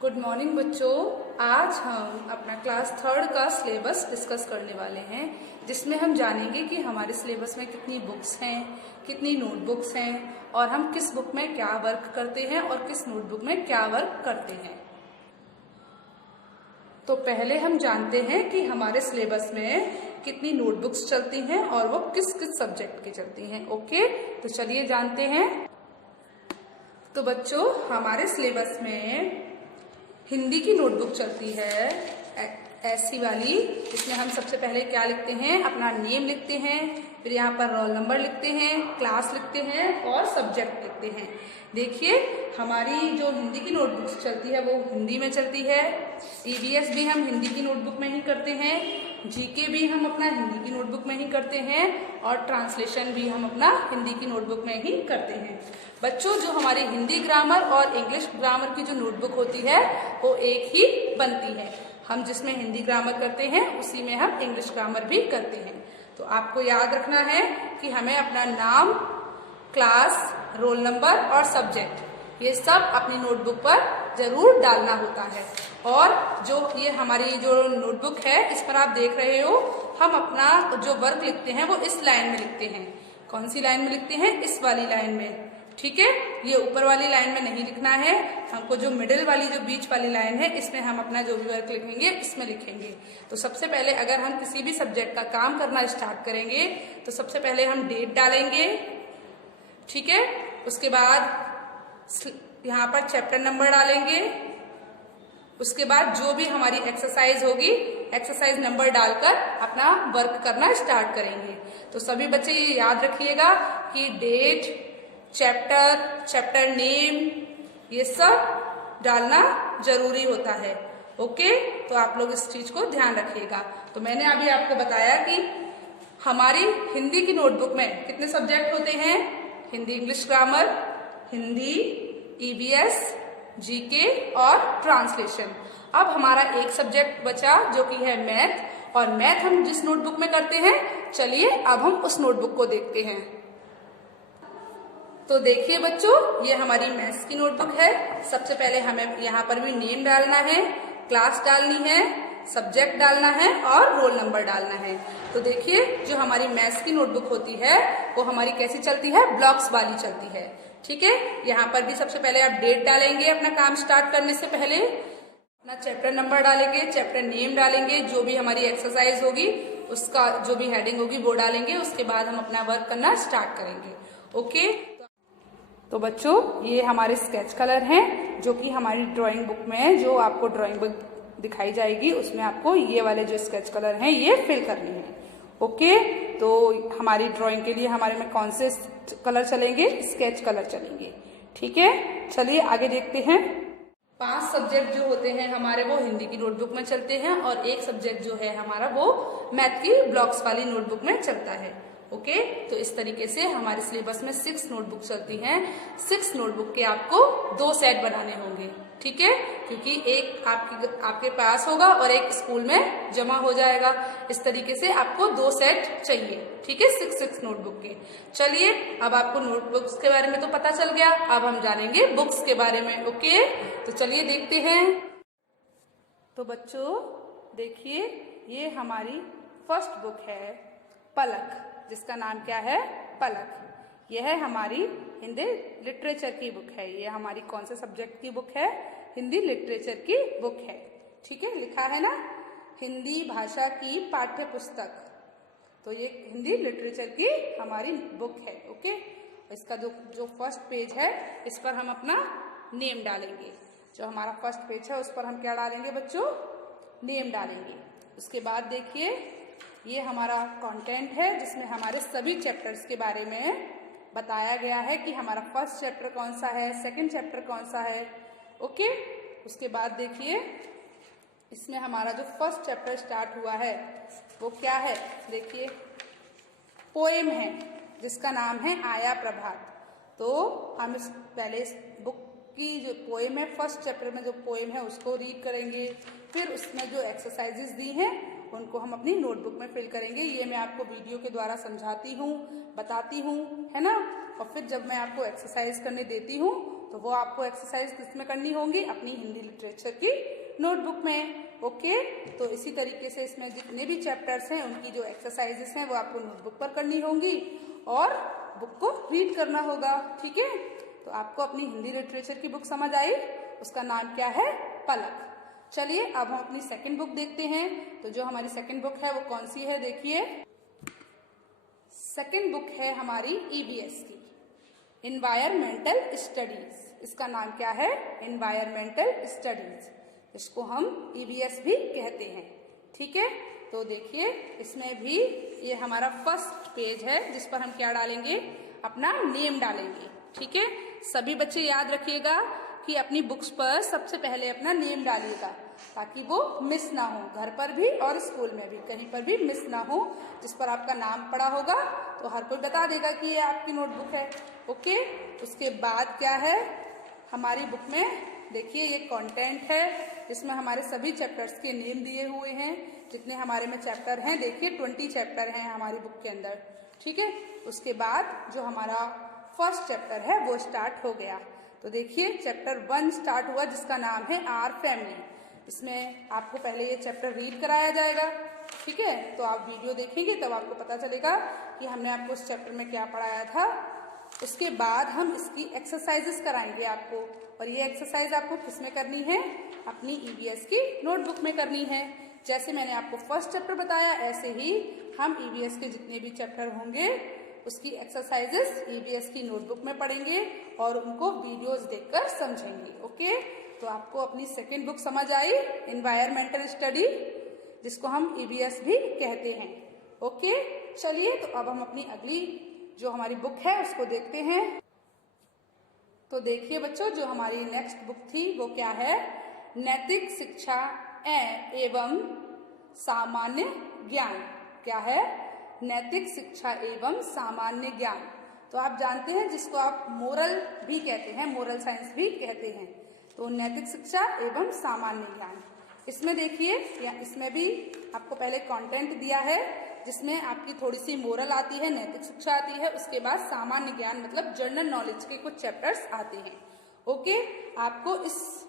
Good morning बच्चों। आज हम अपना क्लास थर्ड का सिलेबस डिस्कस करने वाले हैं, जिसमें हम जानेंगे कि हमारे सिलेबस में कितनी बुक्स हैं, कितनी नोटबुक्स हैं और हम किस बुक में क्या वर्क करते हैं और किस नोटबुक में क्या वर्क करते हैं। तो पहले हम जानते हैं कि हमारे सिलेबस में कितनी नोटबुक्स चलती हैं और वो किस किस सब्जेक्ट की चलती हैं। ओके, तो चलिए जानते हैं। तो बच्चों, हमारे सिलेबस में हिंदी की नोटबुक चलती है ऐसी वाली, इसमें हम सबसे पहले क्या लिखते हैं, अपना नेम लिखते हैं, फिर यहाँ पर रोल नंबर लिखते हैं, क्लास लिखते हैं और सब्जेक्ट लिखते हैं। देखिए, हमारी जो हिंदी की नोटबुक चलती है वो हिंदी में चलती है। ईवीएस भी हम हिंदी की नोटबुक में ही करते हैं, जीके भी हम अपना हिंदी की नोटबुक में ही करते हैं और ट्रांसलेशन भी हम अपना हिंदी की नोटबुक में ही करते हैं। बच्चों, जो हमारी हिंदी ग्रामर और इंग्लिश ग्रामर की जो नोटबुक होती है वो एक ही बनती है। हम जिसमें हिंदी ग्रामर करते हैं उसी में हम इंग्लिश ग्रामर भी करते हैं। तो आपको याद रखना है कि हमें अपना नाम, क्लास, रोल नंबर और सब्जेक्ट ये सब अपनी नोटबुक पर जरूर डालना होता है। और जो ये हमारी जो नोटबुक है इस पर आप देख रहे हो, हम अपना जो वर्क लिखते हैं वो इस लाइन में लिखते हैं। कौन सी लाइन में लिखते हैं? इस वाली लाइन में। ठीक है, ये ऊपर वाली लाइन में नहीं लिखना है हमको। जो मिडिल वाली जो बीच वाली लाइन है इसमें हम अपना जो भी वर्क लिखेंगे इसमें लिखेंगे। तो सबसे पहले अगर हम किसी भी सब्जेक्ट का काम करना स्टार्ट करेंगे तो सबसे पहले हम डेट डालेंगे। ठीक है, उसके बाद यहाँ पर चैप्टर नंबर डालेंगे। उसके बाद जो भी हमारी एक्सरसाइज होगी एक्सरसाइज नंबर डालकर अपना वर्क करना स्टार्ट करेंगे। तो सभी बच्चे ये याद रखिएगा कि डेट, चैप्टर नेम ये सब डालना जरूरी होता है। ओके, तो आप लोग इस चीज को ध्यान रखिएगा। तो मैंने अभी आपको बताया कि हमारी हिंदी की नोटबुक में कितने सब्जेक्ट होते हैं? Hindi English grammar, Hindi, EVS, GK और ट्रांसलेशन। अब हमारा एक सब्जेक्ट बचा जो कि है मैथ, और मैथ हम जिस नोटबुक में करते हैं, चलिए अब हम उस नोटबुक को देखते हैं। तो देखिए बच्चों, ये हमारी मैथ्स की नोटबुक है। सबसे पहले हमें यहाँ पर भी नेम डालना है, क्लास डालनी है, सब्जेक्ट डालना है और रोल नंबर डालना है। तो देखिए, जो हमारी मैथ्स की नोटबुक होती है वो हमारी कैसी चलती है? ब्लॉक्स वाली चलती है। ठीक है, यहाँ पर भी सबसे पहले आप डेट डालेंगे अपना काम स्टार्ट करने से पहले, अपना चैप्टर नंबर डालेंगे, चैप्टर नेम डालेंगे, जो भी हमारी एक्सरसाइज होगी उसका जो भी हेडिंग होगी वो डालेंगे। उसके बाद हम अपना वर्क करना स्टार्ट करेंगे। ओके, तो बच्चों, ये हमारे स्केच कलर हैं जो कि हमारी ड्राइंग बुक में जो आपको ड्राइंग बुक दिखाई जाएगी उसमें आपको ये वाले जो स्केच कलर हैं ये फिल करने हैं। ओके, तो हमारी ड्राइंग के लिए हमारे में कौन से कलर चलेंगे? स्केच कलर चलेंगे। ठीक है, चलिए आगे देखते हैं। 5 सब्जेक्ट जो होते हैं हमारे वो हिंदी की नोटबुक में चलते हैं और एक सब्जेक्ट जो है हमारा वो मैथ की ब्लॉक्स वाली नोटबुक में चलता है। ओके, तो इस तरीके से हमारे सिलेबस में 6 नोटबुक चलती हैं। 6 नोटबुक के आपको 2 सेट बनाने होंगे। ठीक है, क्योंकि एक आपके पास होगा और एक स्कूल में जमा हो जाएगा। इस तरीके से आपको 2 सेट चाहिए। ठीक है, 6 नोटबुक के। चलिए, अब आपको नोटबुक्स के बारे में तो पता चल गया, अब हम जानेंगे बुक्स के बारे में। ओके, तो चलिए देखते हैं। तो बच्चों देखिए, ये हमारी फर्स्ट बुक है पलक, जिसका नाम क्या है? पलक। यह है हमारी हिंदी लिटरेचर की बुक है। ये हमारी कौन से सब्जेक्ट की बुक है? हिंदी लिटरेचर की बुक है। ठीक है, लिखा है ना, हिंदी भाषा की पाठ्य पुस्तक। तो ये हिंदी लिटरेचर की हमारी बुक है। ओके, इसका जो फर्स्ट पेज है इस पर हम अपना नेम डालेंगे। जो हमारा फर्स्ट पेज है उस पर हम क्या डालेंगे बच्चों? नेम डालेंगे। उसके बाद देखिए, ये हमारा कंटेंट है जिसमें हमारे सभी चैप्टर्स के बारे में बताया गया है कि हमारा फर्स्ट चैप्टर कौन सा है, सेकंड चैप्टर कौन सा है। ओके, उसके बाद देखिए, इसमें हमारा जो फर्स्ट चैप्टर स्टार्ट हुआ है वो क्या है? देखिए, पोएम है जिसका नाम है आया प्रभात। तो हम पहले इस बुक की जो पोएम है, फर्स्ट चैप्टर में जो पोएम है उसको रीड करेंगे, फिर उसमें जो एक्सरसाइजेस दी हैं उनको हम अपनी नोटबुक में फिल करेंगे। ये मैं आपको वीडियो के द्वारा समझाती हूँ, बताती हूँ, है ना। और फिर जब मैं आपको एक्सरसाइज करने देती हूँ तो वो आपको एक्सरसाइज किसमें करनी होंगी, अपनी हिंदी लिटरेचर की नोटबुक में। ओके, तो इसी तरीके से इसमें जितने भी चैप्टर्स हैं उनकी जो एक्सरसाइजेस हैं वो आपको नोटबुक पर करनी होंगी और बुक को रीड करना होगा। ठीक है, तो आपको अपनी हिंदी लिटरेचर की बुक समझ आई, उसका नाम क्या है, पलक। चलिए अब हम अपनी सेकंड बुक देखते हैं। तो जो हमारी सेकंड बुक है वो कौन सी है, देखिए सेकंड बुक है हमारी ईवीएस की, इन्वायरमेंटल स्टडीज। इसका नाम क्या है, इन्वायरमेंटल स्टडीज। इसको हम ईवीएस भी कहते हैं। ठीक है, तो देखिए इसमें भी ये हमारा फर्स्ट पेज है जिस पर हम क्या डालेंगे, अपना नेम डालेंगे। ठीक है, सभी बच्चे याद रखिएगा कि अपनी बुक्स पर सबसे पहले अपना नेम डालिएगा ताकि वो मिस ना हो, घर पर भी और स्कूल में भी कहीं पर भी मिस ना हो। जिस पर आपका नाम पड़ा होगा तो हर कोई बता देगा कि ये आपकी नोटबुक है। ओके, उसके बाद क्या है हमारी बुक में, देखिए ये कंटेंट है, इसमें हमारे सभी चैप्टर्स के नेम दिए हुए हैं। जितने हमारे में चैप्टर हैं, देखिए 20 चैप्टर हैं हमारी बुक के अंदर। ठीक है, उसके बाद जो हमारा फर्स्ट चैप्टर है वो स्टार्ट हो गया। तो देखिए चैप्टर 1 स्टार्ट हुआ जिसका नाम है आवर फैमिली। इसमें आपको पहले ये चैप्टर रीड कराया जाएगा। ठीक है, तो आप वीडियो देखेंगे तब आपको पता चलेगा कि हमने आपको इस चैप्टर में क्या पढ़ाया था। उसके बाद हम इसकी एक्सरसाइजेस कराएंगे आपको, और ये एक्सरसाइज आपको किसमें करनी है, अपनी ईवीएस की नोटबुक में करनी है। जैसे मैंने आपको फर्स्ट चैप्टर बताया ऐसे ही हम ईवीएस के जितने भी चैप्टर होंगे उसकी एक्सरसाइजेस ईवीएस की नोटबुक में पढ़ेंगे और उनको वीडियोस देखकर समझेंगे। ओके, तो आपको अपनी सेकंड बुक समझ आई, एनवायरमेंटल स्टडी, जिसको हम ईवीएस भी कहते हैं। ओके, चलिए तो अब हम अपनी अगली जो हमारी बुक है उसको देखते हैं। तो देखिए बच्चों, जो हमारी नेक्स्ट बुक थी वो क्या है, नैतिक शिक्षा एवं सामान्य ज्ञान। क्या है, नैतिक शिक्षा एवं सामान्य ज्ञान। तो आप जानते हैं जिसको आप मोरल भी कहते हैं, मोरल साइंस भी कहते हैं। तो नैतिक शिक्षा एवं सामान्य ज्ञान, इसमें देखिए इसमें भी आपको पहले कंटेंट दिया है जिसमें आपकी थोड़ी सी मोरल आती है, नैतिक शिक्षा आती है, उसके बाद सामान्य ज्ञान मतलब जनरल नॉलेज के कुछ चैप्टर्स आते हैं। ओके, आपको इस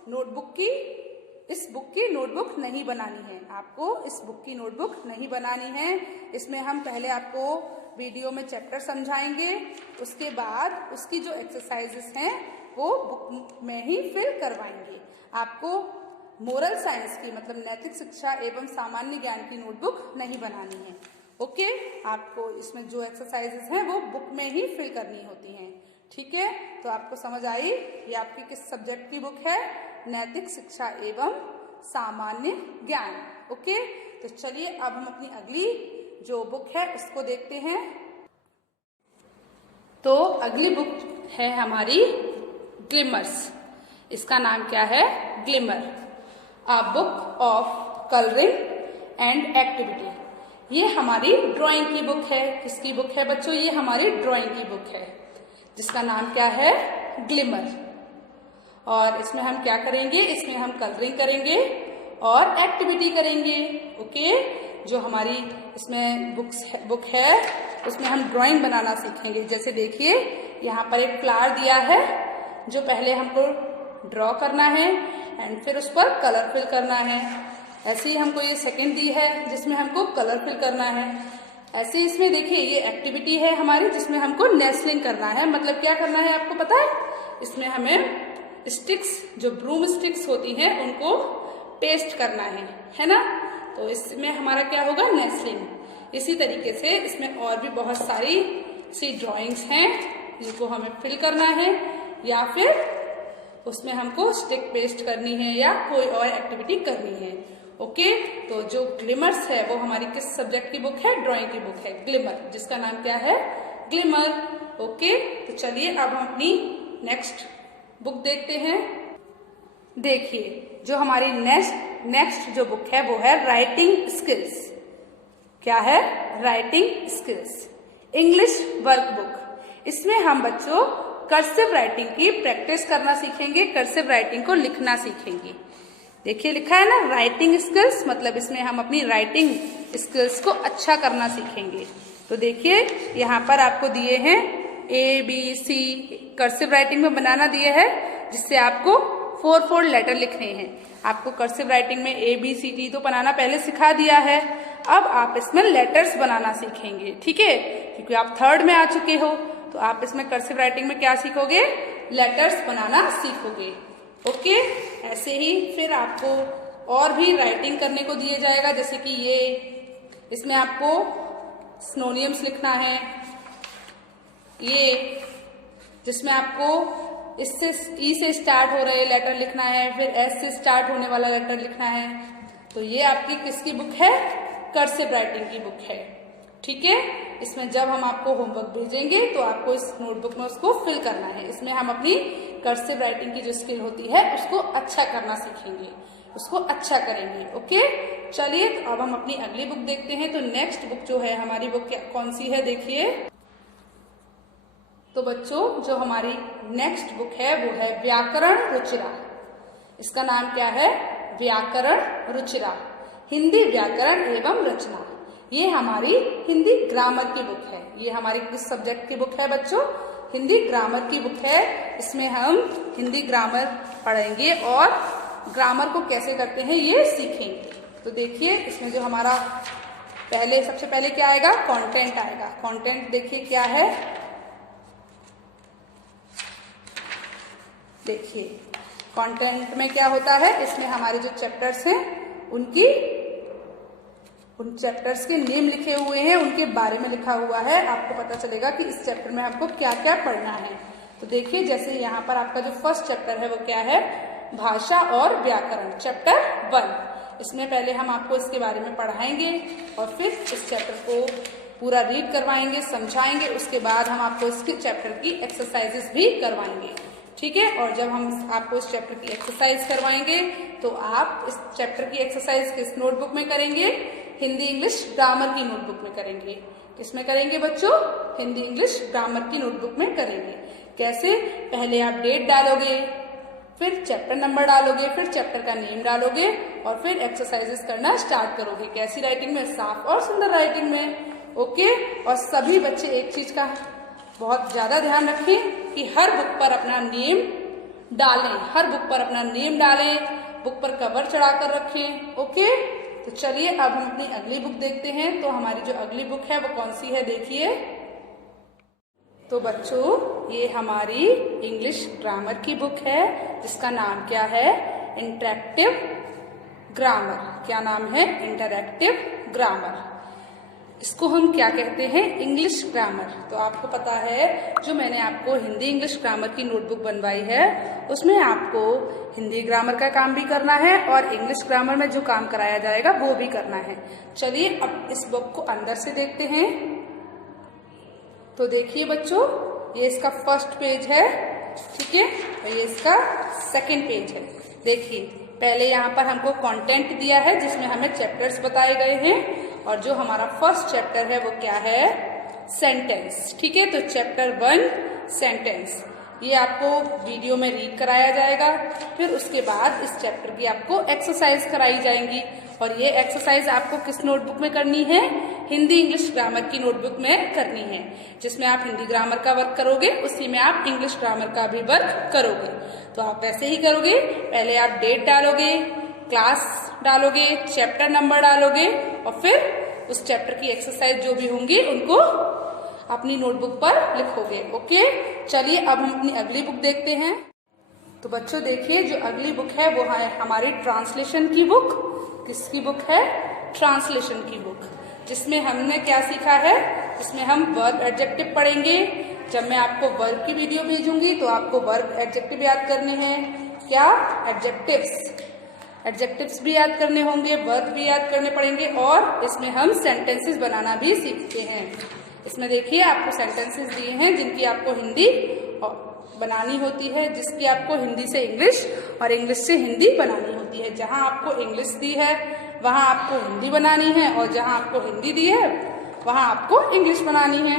बुक की नोटबुक नहीं बनानी है, आपको इस बुक की नोटबुक नहीं बनानी है। इसमें हम पहले आपको वीडियो में चैप्टर समझाएंगे, उसके बाद उसकी जो एक्सरसाइजेस हैं वो बुक में ही फिल करवाएंगे। आपको मोरल साइंस की मतलब नैतिक शिक्षा एवं सामान्य ज्ञान की नोटबुक नहीं बनानी है। ओके, आपको इसमें जो एक्सरसाइजेस हैं वो बुक में ही फिल करनी होती हैं। ठीक है, तो आपको समझ आई ये आपकी किस सब्जेक्ट की बुक है, नैतिक शिक्षा एवं सामान्य ज्ञान। ओके, तो चलिए अब हम अपनी अगली जो बुक है उसको देखते हैं। तो अगली बुक है हमारी ग्लिमर्स। इसका नाम क्या है, glimmer, a book of colouring and activity. ये हमारी ड्राइंग की बुक है। किसकी बुक है बच्चों, ये हमारी ड्राइंग की बुक है जिसका नाम क्या है, ग्लिमर। और इसमें हम क्या करेंगे, इसमें हम कलरिंग करेंगे और एक्टिविटी करेंगे। ओके, जो हमारी इसमें बुक है उसमें हम ड्राइंग बनाना सीखेंगे। जैसे देखिए यहाँ पर एक फ्लावर दिया है जो पहले हमको ड्रॉ करना है एंड फिर उस पर कलर फिल करना है। ऐसे ही हमको ये सेकंड दी है जिसमें हमको कलर फिल करना है। ऐसे इसमें देखिए ये एक्टिविटी है हमारी जिसमें हमको नेस्लिंग करना है। मतलब क्या करना है आपको पता है, इसमें हमें स्टिक्स जो ब्रूम स्टिक्स होती हैं उनको पेस्ट करना है ना। तो इसमें हमारा क्या होगा, नेस्लिंग। इसी तरीके से इसमें और भी बहुत सारी सी ड्राइंग्स हैं जिनको हमें फिल करना है या फिर उसमें हमको स्टिक पेस्ट करनी है या कोई और एक्टिविटी करनी है। ओके, तो जो ग्लिमर्स है वो हमारी किस सब्जेक्ट की बुक है, ड्राइंग की बुक है, ग्लिमर, जिसका नाम क्या है, ग्लिमर। ओके, तो चलिए अब हम अपनी नेक्स्ट बुक देखते हैं। देखिए जो हमारी नेक्स्ट जो बुक है वो है राइटिंग स्किल्स। क्या है, राइटिंग स्किल्स, इंग्लिश वर्कबुक। इसमें हम बच्चों कर्सिव राइटिंग की प्रैक्टिस करना सीखेंगे, कर्सिव राइटिंग को लिखना सीखेंगे। देखिए लिखा है ना राइटिंग स्किल्स, मतलब इसमें हम अपनी राइटिंग स्किल्स को अच्छा करना सीखेंगे। तो देखिए यहाँ पर आपको दिए हैं ABC कर्सिव राइटिंग में बनाना दिया है, जिससे आपको 4 लेटर लिखने हैं। आपको कर्सिव राइटिंग में ABCD तो बनाना पहले सिखा दिया है, अब आप इसमें लेटर्स बनाना सीखेंगे, ठीक है। क्योंकि आप 3rd में आ चुके हो, तो आप इसमें कर्सिव राइटिंग में क्या सीखोगे, लेटर्स बनाना सीखोगे। ओके, ऐसे ही फिर आपको और भी राइटिंग करने को दिया जाएगा, जैसे कि ये इसमें आपको सिनोनियम्स लिखना है, ये जिसमें आपको इससे ई से स्टार्ट हो रहे लेटर लिखना है, फिर एस से स्टार्ट होने वाला लेटर लिखना है। तो ये आपकी किसकी बुक है, कर्सिव राइटिंग की बुक है, ठीक है। इसमें जब हम आपको होमवर्क भेजेंगे तो आपको इस नोटबुक में उसको फिल करना है। इसमें हम अपनी कर्सिव राइटिंग की जो स्किल होती है उसको अच्छा करना सीखेंगे, उसको अच्छा करेंगे। ओके, चलिए तो अब हम अपनी अगली बुक देखते हैं। तो नेक्स्ट बुक जो है हमारी बुक कौन सी है, देखिए। तो बच्चों, जो हमारी नेक्स्ट बुक है वो है व्याकरण रुचिरा। इसका नाम क्या है, व्याकरण रुचिरा, हिंदी व्याकरण एवं रचना। ये हमारी हिंदी ग्रामर की बुक है। ये हमारी किस सब्जेक्ट की बुक है बच्चों, हिंदी ग्रामर की बुक है। इसमें हम हिंदी ग्रामर पढ़ेंगे और ग्रामर को कैसे करते हैं ये सीखेंगे। तो देखिए, इसमें जो हमारा सबसे पहले क्या आएगा, कंटेंट आएगा। कंटेंट देखिए क्या है, देखिए कंटेंट में क्या होता है, इसमें हमारे जो चैप्टर्स हैं उन चैप्टर्स के नेम लिखे हुए हैं, उनके बारे में लिखा हुआ है। आपको पता चलेगा कि इस चैप्टर में आपको क्या क्या पढ़ना है। तो देखिए, जैसे यहाँ पर आपका जो फर्स्ट चैप्टर है वो क्या है, भाषा और व्याकरण, चैप्टर 1। इसमें पहले हम आपको इसके बारे में पढ़ाएंगे और फिर इस चैप्टर को पूरा रीड करवाएंगे, समझाएंगे। उसके बाद हम आपको इसके चैप्टर की एक्सरसाइजेस भी करवाएंगे, ठीक है। और जब हम आपको इस चैप्टर की एक्सरसाइज करवाएंगे तो आप इस चैप्टर की एक्सरसाइज किस नोटबुक में करेंगे, हिंदी इंग्लिश ग्रामर की नोटबुक में करेंगे। किसमें करेंगे बच्चों, हिंदी इंग्लिश ग्रामर की नोटबुक में करेंगे। कैसे, पहले आप डेट डालोगे, फिर चैप्टर नंबर डालोगे, फिर चैप्टर का नेम डालोगे और फिर एक्सरसाइजेस करना स्टार्ट करोगे। कैसी राइटिंग में, साफ और सुंदर राइटिंग में। ओके, और सभी बच्चे एक चीज का बहुत ज्यादा ध्यान रखें कि हर बुक पर अपना नेम डालें, हर बुक पर अपना नेम डालें, बुक पर कवर चढ़ाकर रखें। ओके, तो चलिए अब हम अपनी अगली बुक देखते हैं। तो हमारी जो अगली बुक है वो कौन सी है, देखिए। तो बच्चों, ये हमारी इंग्लिश ग्रामर की बुक है, जिसका नाम क्या है, इंटरैक्टिव ग्रामर। क्या नाम है, इंटरैक्टिव ग्रामर। इसको हम क्या कहते हैं, इंग्लिश ग्रामर। तो आपको पता है, जो मैंने आपको हिंदी इंग्लिश ग्रामर की नोटबुक बनवाई है उसमें आपको हिंदी ग्रामर का काम भी करना है और इंग्लिश ग्रामर में जो काम कराया जाएगा वो भी करना है। चलिए अब इस बुक को अंदर से देखते हैं। तो देखिए बच्चों, ये इसका फर्स्ट पेज है, ठीक है, और ये इसका सेकंड पेज है। देखिए, पहले यहाँ पर हमको कंटेंट दिया है जिसमें हमें चैप्टर्स बताए गए हैं, और जो हमारा फर्स्ट चैप्टर है वो क्या है, सेंटेंस, ठीक है। तो चैप्टर 1 सेंटेंस, ये आपको वीडियो में रीड कराया जाएगा। फिर उसके बाद इस चैप्टर की आपको एक्सरसाइज कराई जाएंगी, और ये एक्सरसाइज आपको किस नोटबुक में करनी है, हिंदी इंग्लिश ग्रामर की नोटबुक में करनी है। जिसमें आप हिंदी ग्रामर का वर्क करोगे उसी में आप इंग्लिश ग्रामर का भी वर्क करोगे। तो आप वैसे ही करोगे, पहले आप डेट डालोगे, क्लास डालोगे, चैप्टर नंबर डालोगे और फिर उस चैप्टर की एक्सरसाइज जो भी होंगी उनको अपनी नोटबुक पर लिखोगे। ओके, चलिए अब हम अपनी अगली बुक देखते हैं। तो बच्चों देखिए, जो अगली बुक है वो है हमारी ट्रांसलेशन की बुक। किसकी बुक है, ट्रांसलेशन की बुक, जिसमें हमने क्या सीखा है, इसमें हम वर्ब एडजेक्टिव पढ़ेंगे। जब मैं आपको वर्ब की वीडियो भेजूंगी तो आपको वर्ब एडजेक्टिव याद करने हैं। क्या, एडजेक्टिव्स भी याद करने होंगे, वर्ब भी याद करने पड़ेंगे, और इसमें हम सेंटेंसेस बनाना भी सीखते हैं। इसमें देखिए आपको सेंटेंसेस दिए हैं जिनकी आपको हिंदी बनानी होती है, जिसकी आपको हिंदी से इंग्लिश और इंग्लिश से हिंदी बनानी होती है। जहां आपको इंग्लिश दी है वहां आपको हिंदी बनानी है, और जहां आपको हिंदी दी है वहां आपको इंग्लिश बनानी है।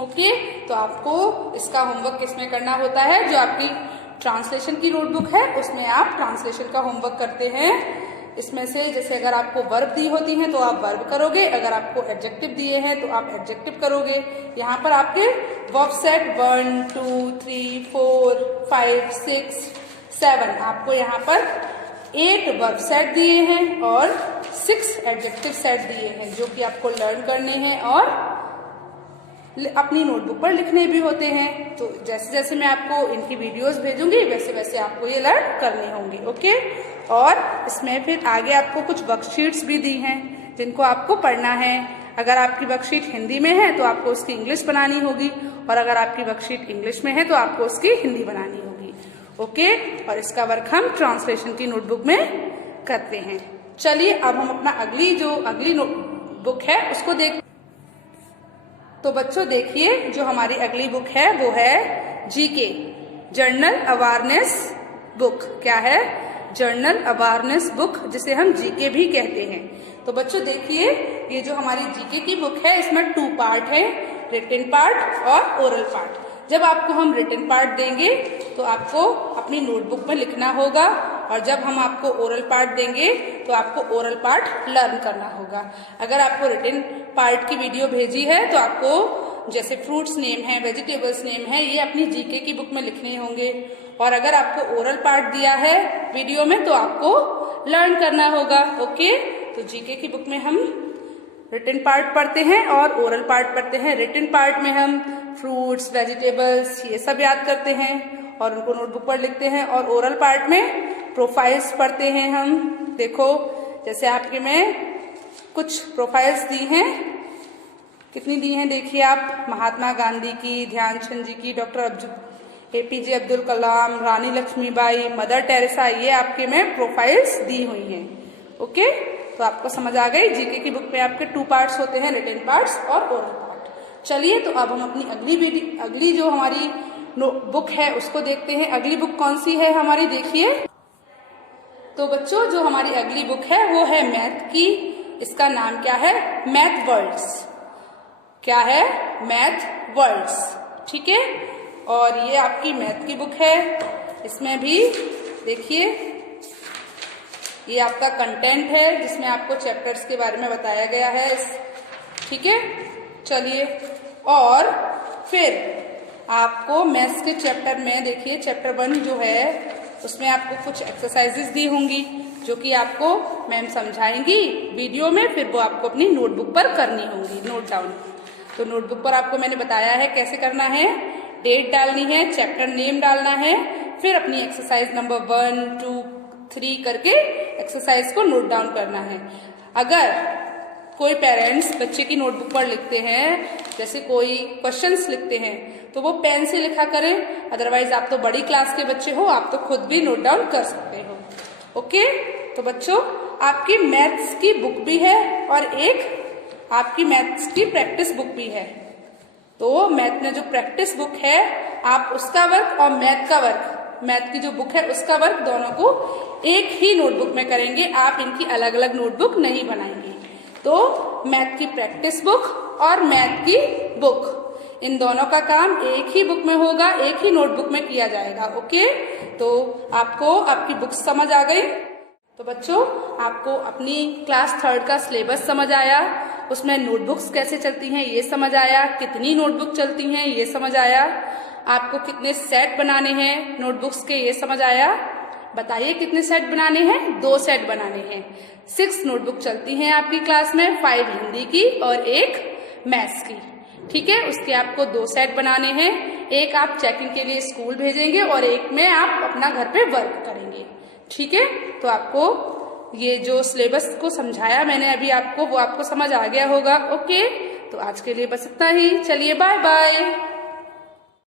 ओके, तो आपको इसका होमवर्क किसमें करना होता है, जो आपकी ट्रांसलेशन की नोटबुक है उसमें आप ट्रांसलेशन का होमवर्क करते हैं। इसमें से जैसे अगर आपको वर्ब दी होती हैं तो आप वर्ब करोगे, अगर आपको एडजेक्टिव दिए हैं तो आप एडजेक्टिव करोगे। यहाँ पर आपके वर्ब सेट 1 2 3 4 5 6 7 आपको यहाँ पर 8 वर्ब सेट दिए हैं और 6 एडजेक्टिव सेट दिए हैं जो कि आपको लर्न करने हैं और अपनी नोटबुक पर लिखने भी होते हैं। तो जैसे जैसे मैं आपको इनकी वीडियोस भेजूंगी वैसे वैसे आपको ये लर्न करने होंगे, ओके। और इसमें फिर आगे आपको कुछ वर्कशीट्स भी दी हैं जिनको आपको पढ़ना है। अगर आपकी वर्कशीट हिंदी में है तो आपको उसकी इंग्लिश बनानी होगी और अगर आपकी वर्कशीट इंग्लिश में है तो आपको उसकी हिंदी बनानी होगी, ओके। और इसका वर्क हम ट्रांसलेशन की नोटबुक में करते हैं। चलिए अब हम अपना अगली नोटबुक है उसको देख। तो बच्चों देखिए जो हमारी अगली बुक है वो है जीके, जर्नल अवेयरनेस बुक। क्या है? जर्नल अवेयरनेस बुक, जिसे हम जीके भी कहते हैं। तो बच्चों देखिए ये जो हमारी जीके की बुक है इसमें 2 पार्ट है, रिटन पार्ट और ओरल पार्ट। जब आपको हम रिटन पार्ट देंगे तो आपको अपनी नोटबुक में लिखना होगा और जब हम आपको ओरल पार्ट देंगे तो आपको ओरल पार्ट लर्न करना होगा। अगर आपको रिटन पार्ट की वीडियो भेजी है तो आपको जैसे फ्रूट्स नेम है, वेजिटेबल्स नेम है, ये अपनी जीके की बुक में लिखने होंगे। और अगर आपको ओरल पार्ट दिया है वीडियो में तो आपको लर्न करना होगा, ओके। तो जीके की बुक में हम रिटन पार्ट पढ़ते हैं और ओरल पार्ट पढ़ते हैं। रिटन पार्ट में हम फ्रूट्स, वेजिटेबल्स ये सब याद करते हैं और उनको नोटबुक पर लिखते हैं। और ओरल पार्ट में प्रोफाइल्स पढ़ते हैं हम। देखो जैसे आपके में कुछ प्रोफाइल्स दी हैं, कितनी दी हैं देखिए आप, महात्मा गांधी की, ध्यानचंद जी की, डॉक्टर APJ अब्दुल कलाम, रानी लक्ष्मीबाई, मदर टेरेसा, ये आपके में प्रोफाइल्स दी हुई हैं, ओके। तो आपको समझ आ गई। जीके की बुक में आपके 2 पार्ट्स होते हैं, रिटन पार्ट्स और ओरल पार्ट। चलिए तो अब हम अपनी अगली जो हमारी बुक है उसको देखते हैं। अगली बुक कौन सी है हमारी, देखिए। तो बच्चों जो हमारी अगली बुक है वो है मैथ की। इसका नाम क्या है? Math words. क्या है? मैथ वर्ड्स, ठीक है। और ये आपकी मैथ की बुक है। इसमें भी देखिए ये आपका कंटेंट है जिसमें आपको चैप्टर्स के बारे में बताया गया है, ठीक है। चलिए और फिर आपको मैथ्स के चैप्टर में देखिए चैप्टर 1 जो है उसमें आपको कुछ एक्सरसाइजेस दी होंगी जो कि आपको मैम समझाएंगी वीडियो में, फिर वो आपको अपनी नोटबुक पर करनी होंगी, नोट डाउन। तो नोटबुक पर आपको मैंने बताया है कैसे करना है। डेट डालनी है, चैप्टर नेम डालना है, फिर अपनी एक्सरसाइज नंबर 1 2 3 करके एक्सरसाइज को नोट डाउन करना है। अगर कोई पेरेंट्स बच्चे की नोटबुक पर लिखते हैं, जैसे कोई क्वेश्चंस लिखते हैं, तो वो पेन से लिखा करें। अदरवाइज आप तो बड़ी क्लास के बच्चे हो, आप तो खुद भी नोट डाउन कर सकते हो, ओके। तो बच्चों आपकी मैथ्स की बुक भी है और एक आपकी मैथ्स की प्रैक्टिस बुक भी है। तो मैथ में जो प्रैक्टिस बुक है आप उसका वर्क और मैथ का वर्क, मैथ की जो बुक है उसका वर्क दोनों को एक ही नोटबुक में करेंगे। आप इनकी अलग अलग नोटबुक नहीं बनाएंगे। तो मैथ की प्रैक्टिस बुक और मैथ की बुक, इन दोनों का काम एक ही बुक में होगा, एक ही नोटबुक में किया जाएगा, ओके। तो आपको आपकी बुक्स समझ आ गई। तो बच्चों आपको अपनी क्लास 3rd का सिलेबस समझ आया, उसमें नोटबुक्स कैसे चलती हैं ये समझ आया, कितनी नोटबुक चलती हैं ये समझ आया, आपको कितने सेट बनाने हैं नोटबुक्स के ये समझ आया। बताइए कितने सेट बनाने हैं? 2 सेट बनाने हैं। 6 नोटबुक चलती हैं आपकी क्लास में, 5 हिंदी की और 1 मैथ्स की, ठीक है। उसके आपको 2 सेट बनाने हैं, एक आप चेकिंग के लिए स्कूल भेजेंगे और एक में आप अपना घर पे वर्क करेंगे, ठीक है। तो आपको ये जो सिलेबस को समझाया मैंने अभी आपको, वो आपको समझ आ गया होगा, ओके। तो आज के लिए बस इतना ही। चलिए बाय बाय।